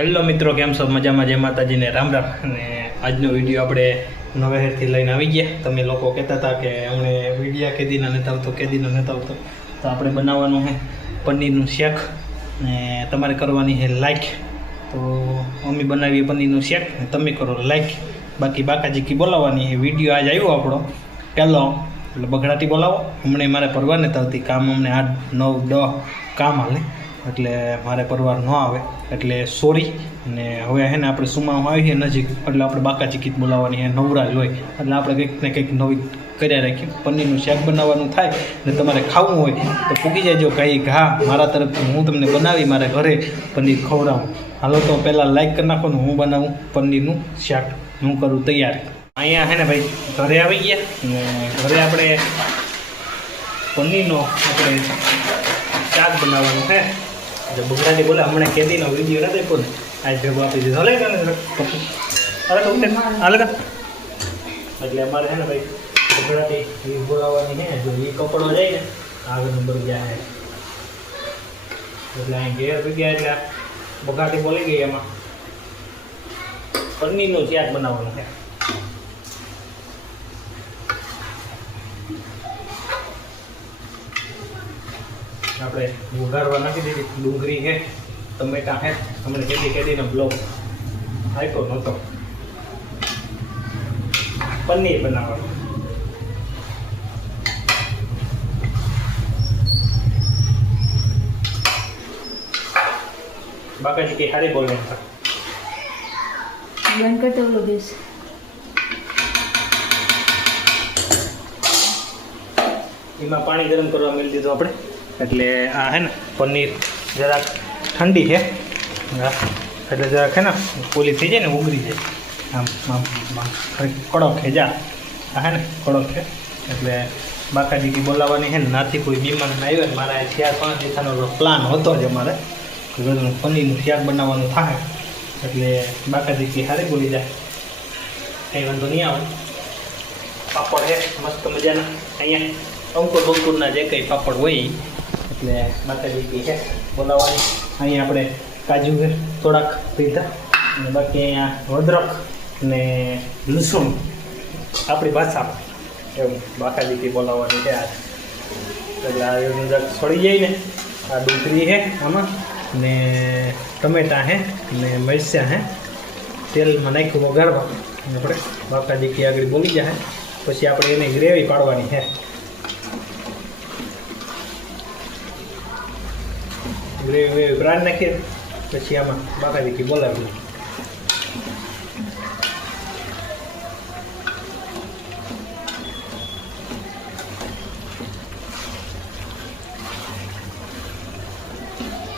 Hello મિત્રો, કેમ છો? મજામાં? જય માતાજીને રામ રામ. અને આજનો વિડીયો આપણે નવેહેરથી લઈને આવી ગયા. તમે લોકો કહેતા હતા કે અમને વિડીયા કેદીના નહોતા આવતો તો આપણે બનાવવાનું છે પનીરનું શેક ને તમારે કરવાની છે લાઈક. તો અમે બનાવીએ પનીરનું શેક ને તમે કરો લાઈક. બાકી બાકાજીકી બોલાવવાની છે. વિડીયો આજ આવ્યો આપણો પહેલો, એટલે બગડાટી બોલાવો. હમણાં મારે પરવાર નથી આવતી, કામ અમને 8, 9, 10 કામ હાલે, એટલે મારે પરવાર ન આવે, એટલે સોરી. અને હવે છે ને આપણે સુમામાં આવીએ નજીક, એટલે આપણે બાકાચીકી બોલાવવાની છે, નવરાજ હોય એટલે આપણે કંઈક ને કંઈક નવી કર્યા રાખીએ. પનીરનું શાક બનાવવાનું થાય ને તમારે ખાવું હોય તો પૂગી જાયજો કંઈક. હા, મારા તરફથી હું તમને બનાવી મારા ઘરે પનીર ખવડાવું. હાલો તો પહેલાં લાઈક કરી નાખો ને હું બનાવું પનીરનું શાક, હું કરું તૈયાર. અહીંયા છે ને ભાઈ ઘરે આવી ગયા ને ઘરે આપણે પનીરનો આપણે શાક બનાવવાનું છે. એટલે બગડાટી બોલે હમણાં કેદીનો વિડીયો નથી પણ આજ ભેગો આપી દીધો. હલે હાલે એટલે અમારે છે ને ભાઈ બગડાટી બોલાવવાની છે. જો એ કપડો જાય ને આગળ નંબર જાય એટલે અહીં ઘેર ગયા એટલે બગાટી બોલી ગઈ. એમાં પનીરનું શાક બનાવવાનું છે. આપણે વઘારવા નાખી દીધી. ડુંગળી છે, ટમેટા છે. હમણાં કેદીનો બ્લોગ આપ્યો નહોતો. પનીર બનાવવાનું. બાકાજી કે સારી બોલે બંધ કરતો ઓલો બેસ. એમાં પાણી ગરમ કરવા મેળી દીધું આપણે. એટલે આ હે ને પનીર જરાક ઠંડી છે એટલે જરાક છે ને પોલી થઈ જાય ને ઉગરી જાય આમ આમ કડક છે. જા આ હે ને કડક છે એટલે બાકાજીકી બોલાવવાની છે ને. નાથી કોઈ બીમાર ના આવ્યો ને મારા 4-5 દિવસનો પ્લાન હતો જ અમારે પનીરનું શાક બનાવવાનું થાય એટલે બાકાજીકી સારી બોલી જાય, કંઈ વાંધો નહીં આવે. પાપડ છે મસ્ત મજાના. અહીંયા અંકુરના જે કંઈ પાપડ હોય એટલે બાકાજીકી છે બોલાવવાની. અહીંયા આપણે કાજુ છે થોડાક પીધા અને બાકી અહીંયા અદરક ને લસણ આપણી ભાષામાં એવું બાકાજીકી બોલાવવાની છે. એટલે આ જરાક છોડી જાય ને. આ ડુંગળી છે આમાં ને ટમેટા છે ને મરચાં છે. તેલમાં નાખ્યું વઘારવા આપણે બાકાજીકી આગળ બોલી જાય. પછી આપણે એની ગ્રેવી પાડવાની છે. ગ્રેવી પ્રાણ નાખીએ પછી આમાં બાકાજીકી બોલાવી.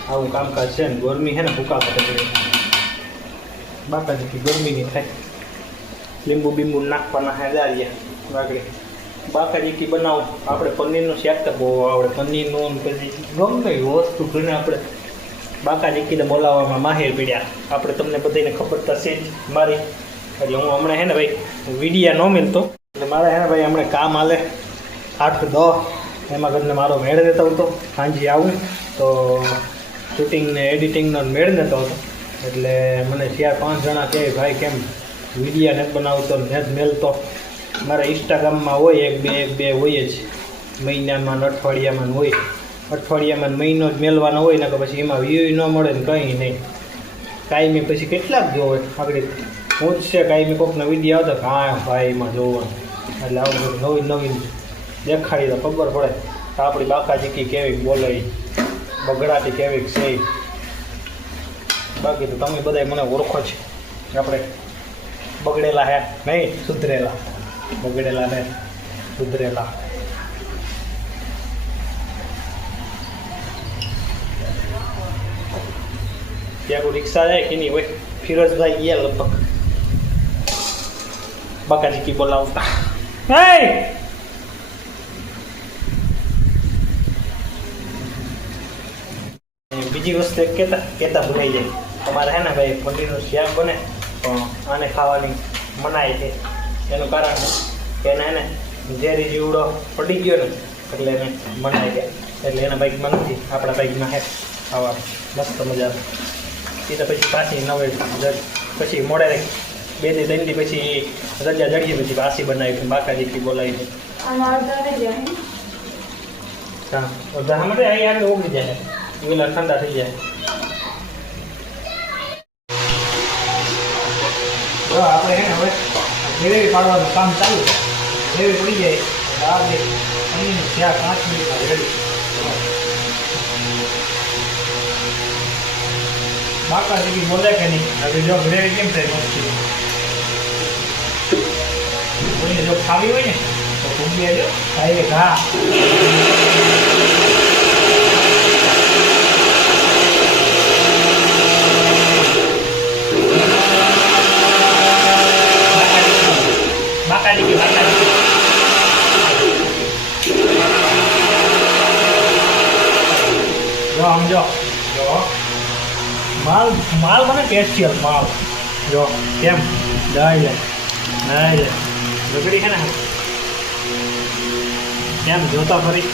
આવું કામકાજ છે ને. ગરમી છે ને ભૂકા પડે બાકાજીકી ગરમીની થાય. લીંબુ બીંબુ નાખવાના હે દારિયા વાગડે. બાકાજીકી બનાવું આપણે પનીરનું શાક તો બહુ આવડે. પનીરનું પછી ગમે વસ્તુ ઘણી આપણે બાકાજીકીને બોલાવવામાં માહિર પીડ્યા. આપણે તમને બધાને ખબર થશે જ મારી. એટલે હું હમણાં છે ને ભાઈ વિડીયા ન મિલતો એટલે મારે છે ને ભાઈ હમણાં કામ હાલે 8-10 એમાં કરીને મારો મેળ દેતો હતો. સાંજે આવું તો શૂટિંગને એડિટિંગનો મેળ દેતો હતો. એટલે મને 4-5 જણા કહે ભાઈ કેમ વિડીયા નથી બનાવતો ને જ મેલતો. મારા ઇન્સ્ટાગ્રામમાં હોય એક બે હોય જ મહિનામાં અઠવાડિયામાં હોય. અઠવાડિયામાં મહિનો જ મેળવાનો હોય ને કે પછી એમાં વ્યૂ ન મળે ને કંઈ નહીં. કાયમી પછી કેટલાક જોવે આગળ પૂછશે કાયમી કોઈકનો વિડીયો આવતો હા ભાઈ એમાં જોવાનું. એટલે આવું નવીન દેખાડી તો ખબર પડે તો આપણી બાકાજીકી કેવી બોલે, બગડાટી કેવી છે. બાકી તો તમે બધા મને ઓળખો છે. આપણે બગડેલા હે નહીં, સુધરેલા. બગડેલા ને સુધરેલા. ત્યાં કોઈ રિક્ષા જાય કે નહીં હોય. ફિરોઝભાઈ ગયા લગભગ બાકાજીકી બોલાવતા. બીજી વસ્તુ એક કહેતા ભૂલાઈ જાય. તમારે હે ને ભાઈ પનીરનું શાક બને પણ આને ખાવાની મનાય છે. એનું કારણ કે એને હે ને ઝેરી જીવડો પડી ગયો ને એટલે એને મનાઈ ગયા. એટલે એના બાઇકમાં નથી, આપણા બાઇકમાં હે ખાવા મસ્ત મજા. એ તો પછી પાછી નવે પછી મોડે 2 થી 3 દી પછી રજા જડીએ પછી પાછી બનાવી છે બાકાજી કી બોલાવી છે હા બધા માટે અહીં આગળ ઓગળી જાય વેલા ઠંડા થઈ જાય તો આપણે હે ને હવે ગ્રેવી પાડવાનું કામ ચાલુ છે ગ્રેવી પડી જાય દાળ દે અહીં ત્યાં 5 મિનિટમાં રેડી બાકાજી કી બોલે કે નહીં હવે જો ગ્રેવી કેમ થાય મસ્તી કોઈને જો ખાવી હોય ને તો ભૂંગી આવજો ખાઈએ ઘા બાકાજી જો આમ જો માલ મને સ્પેશિયલ માલ જો કેમ દાઈ લે રગડી છે ને કેમ જોતા ફરી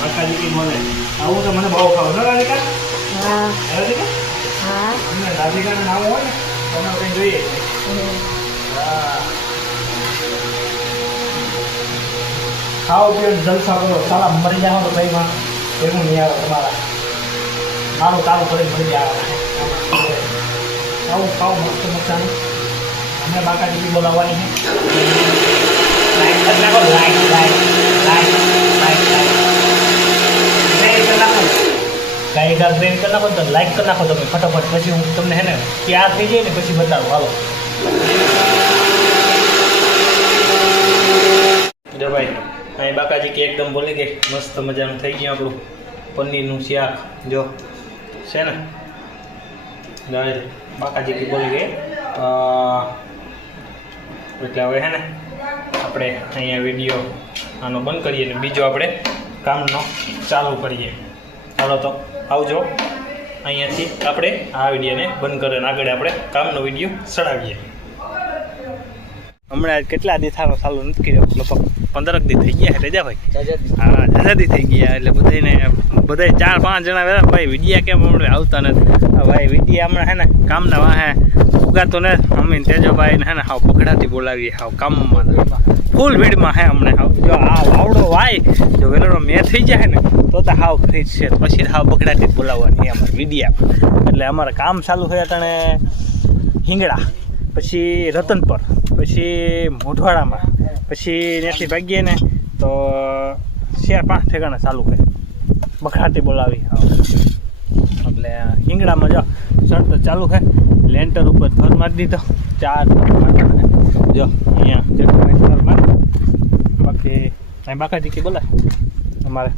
બાકાજી કી બોલે આવું તો મને બહુ ખાવ ને રાધિકા હા રાધિકા હા અમને રાધિકાનું નામ હોય ને તમે કંઈ જોઈએ હા ખાઓ પીઓ જલસા કરો સાલા મરી જાઓ તો ભાઈ માં એવું નહીં આવે તમારા મારું તારું કરી મરી આવે આવું ખાઓ મસ્ત મસ્તાનું અમને બાકાજી બોલાવવાની છે લાઈક કરી નાખો તો લાઈક કરી નાખો તમે ફટાફટ પછી હું તમને હે ને તૈયાર થઈ જાય ને પછી બતાવું હાલો જો ભાઈ અહીં બાકાજી કે એકદમ બોલી ગઈ મસ્ત મજાનું થઈ ગયું આપણું પનીરનું શાક જો છે ને બાકાજી કે બોલી ગઈ એટલે હવે હે ને આપણે અહીંયા વિડીયો આનો બંધ કરીએ ને બીજો આપણે કામનો ચાલુ કરીએ ચાલો તો આવજો અહીંયાથી આપણે આ વિડીયોને બંધ કરીને આગળ આપણે કામનો વિડીયો ચડાવીએ હમણાં કેટલા દી થાનો ચાલુ નથી કર્યો લગભગ 15 દી થઈ ગયા રેજા ભાઈ હા જાજાદી થઈ ગયા એટલે બધાને બધા 4-5 જણા વેરા ભાઈ વિડીયા કેમ હમણાં આવતા નથી ભાઈ વિડીયા હમણાં હે ને કામના વાહે ઉગાતો ને અમીન તેજોભાઈ ને હે ને હાવ પકડાથી બોલાવીએ હાવ કામમાં ફૂલ ભીડમાં હે હમણાં હાવ જો આ વાવડો વાય જો વેલો મેં થઈ જાય ને તો હાવ ખરીદ છે પછી હાવ પકડાથી જ બોલાવવાની અમારે વિડીયા એટલે અમારે કામ ચાલુ થયા તણે હિંગળા પછી રતનપર પછી મોઢવાડામાં પછી ત્યાંથી ભાગીએ ને તો 4-5 ઠેકાણા ચાલુ કરે બખડાટી બોલાવી એટલે હિંગડામાં જો શર્ટ તો ચાલુ છે લેન્ટર ઉપર થર મારી દીધો 4 જો અહીંયા થર મારી બાકી અહીં બાકાજી કે બોલા અમારે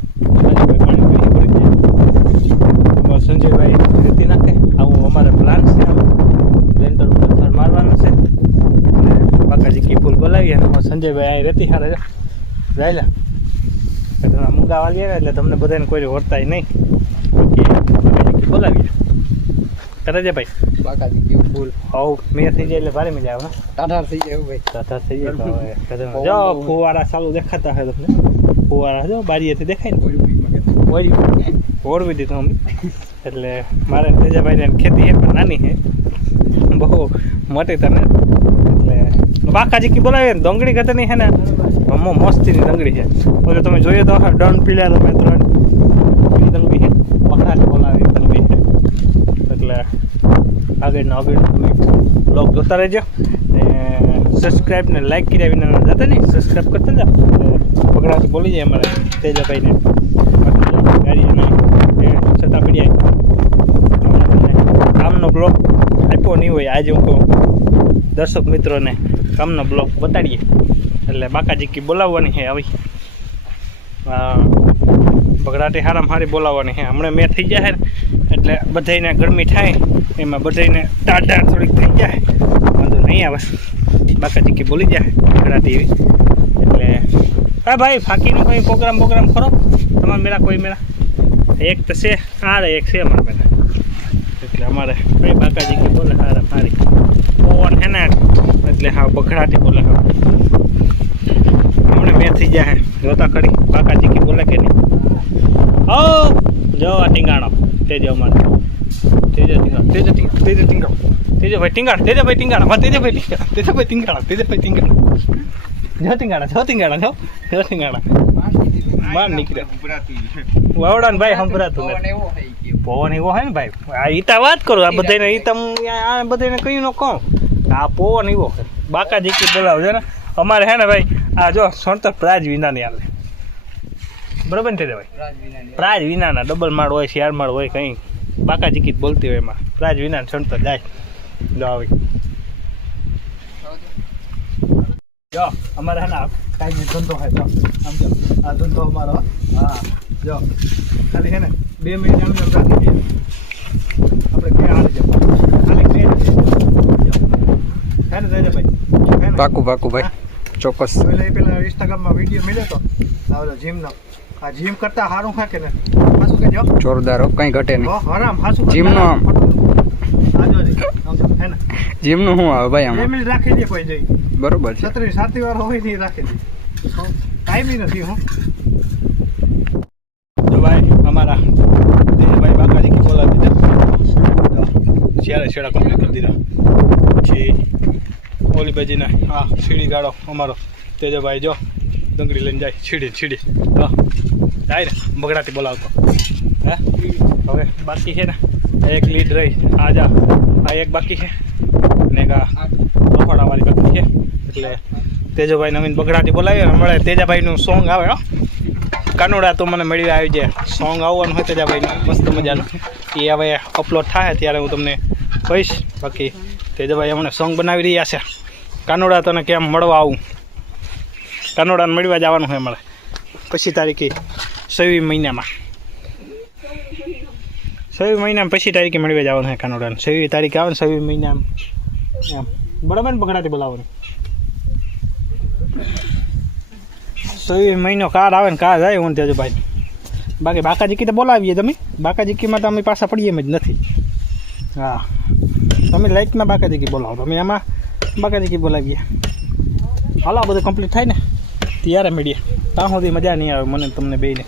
સંજયભાઈ રેતી નાખે આવું અમારે પ્લાન છે લેન્ટર ઉપર થર મારવાનું છે બાકાજી કી ફૂલ બોલાવીએ અને સંજયભાઈ અહીં રેતી હારે જાયલા એટલે મંગાવા લઈએ એટલે તમને બધાને કોઈ વર્તાય નહીં બાકાજી કી બોલાવીએ કરે છે ભાઈ બાકાજી કી ફૂલ હાવ મેં થઈ જાય એટલે ભારે મજા આવે ટાઢા થઈ જાય ભાઈ ટાઢા થઈ જાય જો ફુવારા ચાલુ દેખાતા હોય તમને ફુવારા જો બારીએથી દેખાય ને ઓળવી દીધું અમે એટલે મારે તેજાભાઈને ખેતી છે પણ નાની છે બહુ મોટી તને એટલે બાકાજી કી બોલાવીએ ને ડુંગળી ગતની છે ને મસ્તીની ડુંગળી છે ઓકે તમે જોઈએ તો ડન પીલા તમે 3 ડુંગળી છે બકરાથી બોલાવી ડુંગળી છે એટલે આગળના તમે બ્લોગ જોતા રહેજો ને સબસ્ક્રાઈબ ને લાઈક કર્યા વિના જતા નહીં સબસ્ક્રાઈબ કરતા જાઓ બકરાથી બોલી જાય અમારે તેજાભાઈને ગાડી અને છતાં પડી કામનો બ્લોગ આપ્યો નહીં હોય આજે હું કહું દર્શક મિત્રોને કામનો બ્લોગ બતાડીએ એટલે બાકાજી કી બોલાવવાની છે આવી બગડાટી હારામાં હારી બોલાવવાની છે હમણાં મેં થઈ જાય એટલે બધાને ગરમી થાય એમાં બધાને ટાઢા થોડીક થઈ જાય વાંધો નહીં આવે બાકાજી કી બોલી જાય બગડાટી એવી એટલે હા ભાઈ ફાકીનો કોઈ પ્રોગ્રામ ખરો તમારે મેળા કોઈ મેળા એક તો છે હારે એક છે અમારે મેળા એટલે અમારે ભાઈ બાકાજી કી બોલે હારા હારી પવન હે ને એટલે હા બગડાટી બોલે હા હમણાં મેં થઈ જાય જોતા ખરી બાકાજી કી બોલે કે નહીં ઓ જો આ ટીંગાણો તે જો અમારે તેજભાઈ ટીંગાડા બહાર નીકળ્યા વાવડા ભાઈ સંભળાતું નથી પવન એવો હોય ને ભાઈ આ ઈતા વાત કરું આ બધાને ઈતા આ બધાને કયું ન કહું આ પવન એવો બાકા જીકી બોલાવજો ને અમારે હે ને ભાઈ આ જો સણતર પ્રાજ વિનાની હાલે બરોબર ને તે ભાઈ પ્રાજ વિનાના ડબલ માળ હોય શેર માળ હોય કંઈ બાકા જીકી બોલતી હોય એમાં પ્રાજ વિના સણતર જાય જો આવી જો અમારે હે ને કાંઈ ધંધો હોય જો આમ જો આ ધંધો અમારો હા જો ખાલી છે ને 2 મિનિટ આમ આમ રાખી દઈએ આપણે ક્યાં હાલી જાવ ખાલી હે ને ભાઈ પાકું ભાઈ ચોક્કસ પેલા ઇન્સ્ટાગ્રામમાં વિડીયો મળ્યો તો ઓલો જીમનો આ જીમ કરતા સારું ખા કે ને પાછું કહેજો જોરદાર કઈ ઘટે નહીં હરામ હાસું જીમનો આજો હે ને જીમનું શું આવે ભાઈ 2 મિનિટ રાખી દે કોઈ જઈ બરોબર છે છત્રી સાતી વાર હોય નહીં રાખી દે ટાઈમ નથી હું તો ભાઈ અમારા ભાઈ બાકાજી કી બોલાવી દીધા શેડા કમ્પ્લીટ કરી દીધા પછી ઓલી બાજીને હા સીડી ગાડો અમારો તેજભાઈ જો ડુંગળી લઈને જાય સીડી હા જાય ને બગડાથી બોલાવતો હે હવે બાકી છે ને એક લીડ રહી આ એક બાકી છે ને એક આ રખોડાવાળી બાકી છે એટલે તેજભાઈ નવીન બગડાથી બોલાવીએ ને મળે તેજાભાઈનું સોંગ આવે હો કાનુડા તો મને મળી આવી જાય સોંગ આવવાનું હોય તેજાભાઈનું મસ્ત મજાનું એ હવે અપલોડ થાય ત્યારે હું તમને કહીશ બાકી તેજભાઈ અમને સોંગ બનાવી રહ્યા છે કાનુડા તને કેમ મળવા આવું કાનુડાને મળવા જવાનું હોય મળે પછી તારીખે 26 મહિનામાં પછી તારીખે મળવા જવાનું હોય કાનુડાને 26 તારીખે આવે ને 26 મહિનામાં એમ બરાબર ને બગડાથી બોલાવવાનું 26 મહિનો કાર આવે ને કાર જાય હું તેજભાઈ બાકી બાકાજીકી તો બોલાવીએ તમે બાકાજીકીમાં તો અમે પાછા પડીએ એમ જ નથી હા તમે લાઇટમાં બાકાજીકી બોલાવો તમે એમાં બાકાજીકી બોલાવીએ હાલો બધું કમ્પ્લીટ થાય ને ત્યારે મળીએ ત્યાં સુધી મજા નહીં આવે મને તમને બેયને